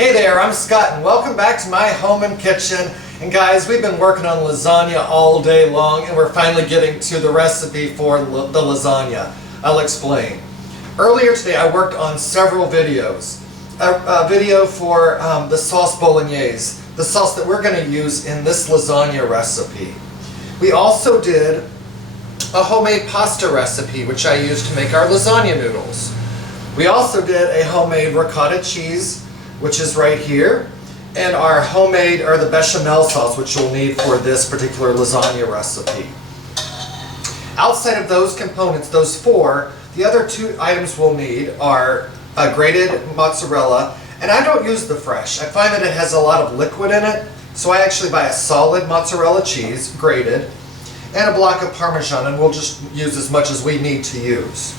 Hey there, I'm Scott and welcome back to my home and kitchen. And guys, we've been working on lasagna all day long and we're finally getting to the recipe for the lasagna. I'll explain. Earlier today I worked on several videos. A video for the sauce bolognese, the sauce that we're going to use in this lasagna recipe. We also did a homemade pasta recipe which I used to make our lasagna noodles. We also did a homemade ricotta cheese, which is right here, and our homemade, or the bechamel sauce, which you'll need for this particular lasagna recipe. Outside of those components, those four, the other two items we'll need are a grated mozzarella, and I don't use the fresh. I find that it has a lot of liquid in it, so I actually buy a solid mozzarella cheese, grated, and a block of Parmesan, and we'll just use as much as we need to use.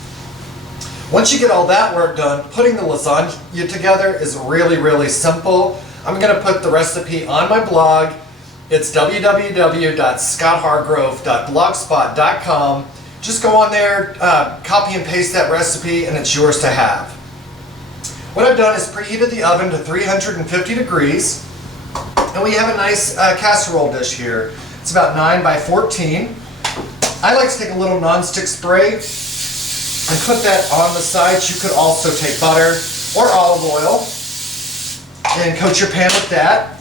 Once you get all that work done, putting the lasagna together is really simple. I'm going to put the recipe on my blog. It's www.scotthargrove.blogspot.com. Just go on there, copy and paste that recipe, and it's yours to have. What I've done is preheated the oven to 350 degrees, and we have a nice casserole dish here. It's about 9 by 14. I like to take a little nonstick spray and put that on the sides. You could also take butter or olive oil and coat your pan with that.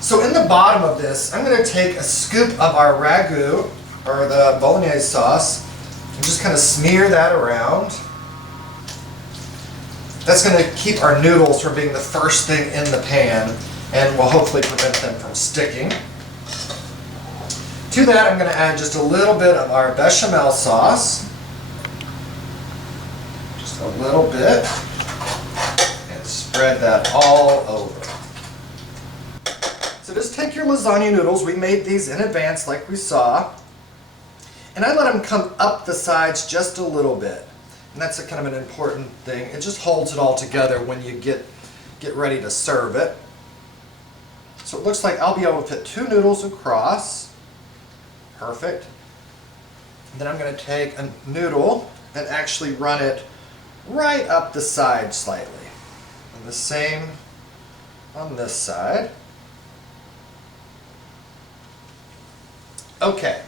So in the bottom of this, I'm going to take a scoop of our ragu, or the bolognese sauce, and just kind of smear that around. That's going to keep our noodles from being the first thing in the pan and will hopefully prevent them from sticking. To that, I'm going to add just a little bit of our bechamel sauce. A little bit, and spread that all over. So just take your lasagna noodles, we made these in advance like we saw, and I let them come up the sides just a little bit, and that's a kind of an important thing. It just holds it all together when you get ready to serve it. So it looks like I'll be able to fit 2 noodles across. Perfect. And then I'm going to take a noodle and actually run it right up the side slightly. And the same on this side. Okay.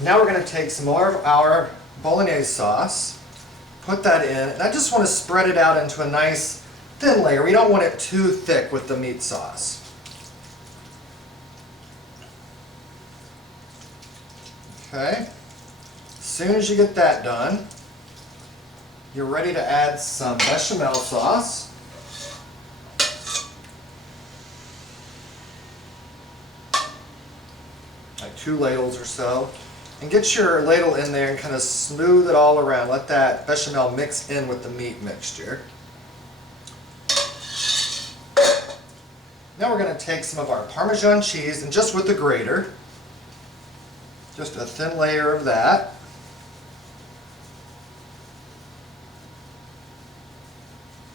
Now we're going to take some more of our bolognese sauce, put that in, and I just want to spread it out into a nice thin layer. We don't want it too thick with the meat sauce. Okay. As soon as you get that done, you're ready to add some bechamel sauce. Like 2 ladles or so. And get your ladle in there and kind of smooth it all around. Let that bechamel mix in with the meat mixture. Now we're going to take some of our Parmesan cheese and just with the grater, just a thin layer of that.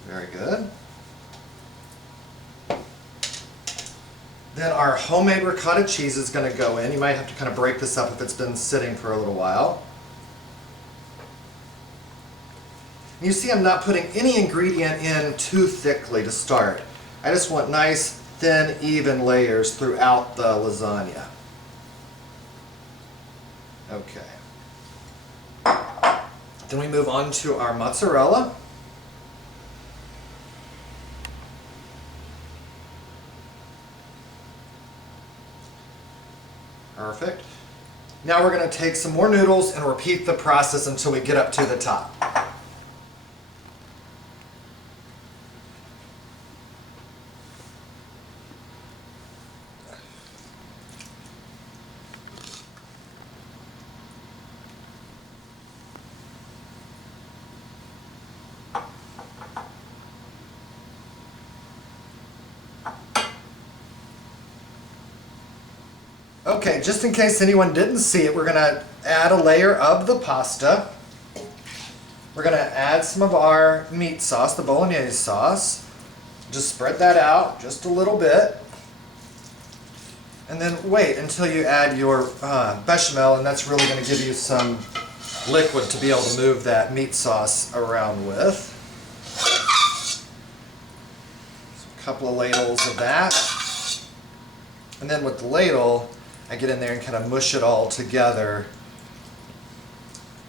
Very good. Then our homemade ricotta cheese is going to go in. You might have to kind of break this up if it's been sitting for a little while. You see I'm not putting any ingredient in too thickly to start. I just want nice, thin, even layers throughout the lasagna. Okay. Then we move on to our mozzarella. Perfect. Now we're going to take some more noodles and repeat the process until we get up to the top. Okay, just in case anyone didn't see it, we're going to add a layer of the pasta. We're going to add some of our meat sauce, the bolognese sauce. Just spread that out just a little bit. And then wait until you add your bechamel, and that's really going to give you some liquid to be able to move that meat sauce around with. couple of ladles of that. And then with the ladle, I get in there and kind of mush it all together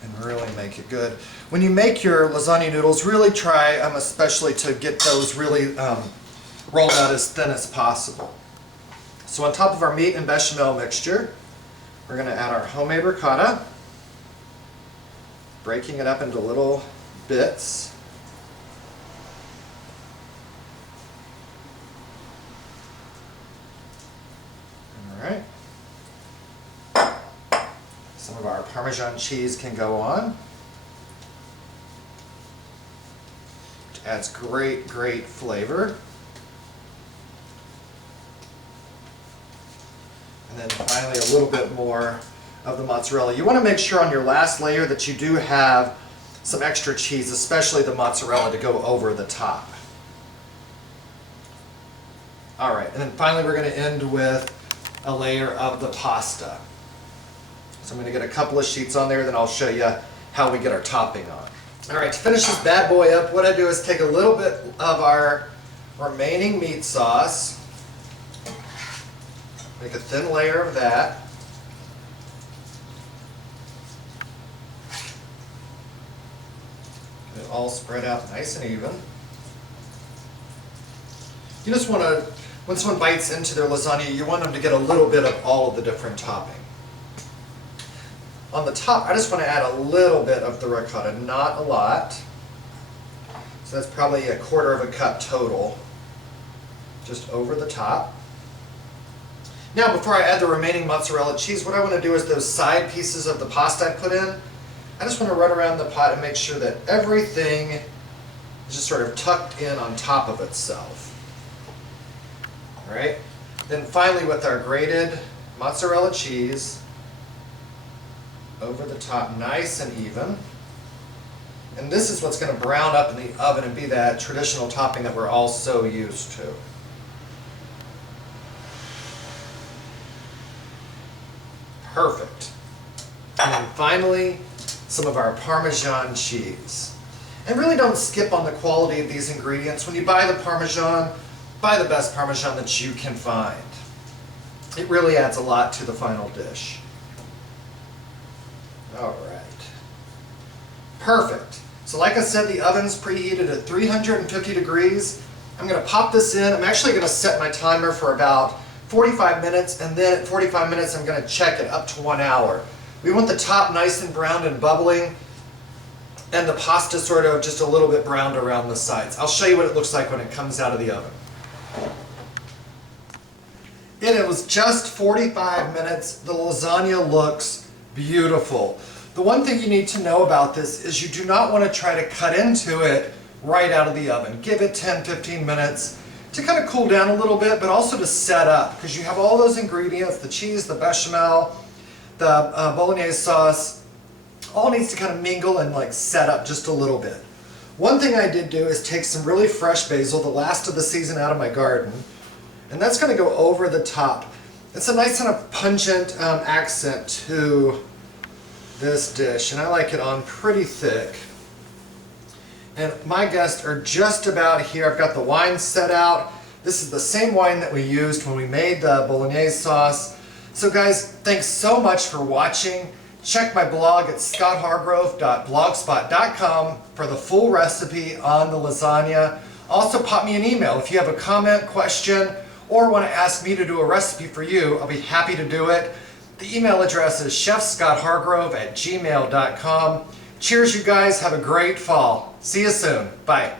and really make it good. When you make your lasagna noodles, really try, especially to get those really rolled out as thin as possible. So on top of our meat and bechamel mixture, we're going to add our homemade ricotta, breaking it up into little bits. All right. Some of our Parmesan cheese can go on, which adds great, great flavor. And then finally a little bit more of the mozzarella. You want to make sure on your last layer that you do have some extra cheese, especially the mozzarella, to go over the top. All right, and then finally we're going to end with a layer of the pasta. So I'm going to get a couple of sheets on there, then I'll show you how we get our topping on. All right, to finish this bad boy up, what I do is take a little bit of our remaining meat sauce, make a thin layer of that. Get it all spread out nice and even. You just want to, when someone bites into their lasagna, you want them to get a little bit of all of the different topping. On the top, I just want to add a little bit of the ricotta, not a lot. So that's probably 1/4 of a cup total, just over the top. Now, before I add the remaining mozzarella cheese, what I want to do is those side pieces of the pasta I put in, I just want to run around the pot and make sure that everything is just sort of tucked in on top of itself. All right? Then finally, with our grated mozzarella cheese, over the top, nice and even. And this is what's going to brown up in the oven and be that traditional topping that we're all so used to. Perfect. And then finally, some of our Parmesan cheese. And really don't skip on the quality of these ingredients. When you buy the Parmesan, buy the best Parmesan that you can find. It really adds a lot to the final dish. All right. Perfect. So like I said, the oven's preheated at 350 degrees. I'm going to pop this in. I'm actually going to set my timer for about 45 minutes, and then at 45 minutes I'm going to check it up to 1 hour. We want the top nice and browned and bubbling, and the pasta sort of just a little bit browned around the sides. I'll show you what it looks like when it comes out of the oven. And it was just 45 minutes. The lasagna looks beautiful. The one thing you need to know about this is you do not want to try to cut into it right out of the oven. Give it 10-15 minutes to kind of cool down a little bit, but also to set up, because you have all those ingredients, the cheese, the bechamel, the bolognese sauce, all needs to kind of mingle and like set up just a little bit. One thing I did do is take some really fresh basil, the last of the season out of my garden, and that's going to go over the top. It's a nice kind of pungent accent to this dish, and I like it on pretty thick. And my guests are just about here. I've got the wine set out. This is the same wine that we used when we made the bolognese sauce. So guys, thanks so much for watching. Check my blog at scotthargrove.blogspot.com for the full recipe on the lasagna. Also pop me an email if you have a comment, question, or want to ask me to do a recipe for you. I'll be happy to do it. The email address is chefscotthargrove@gmail.com. Cheers, you guys. Have a great fall. See you soon. Bye.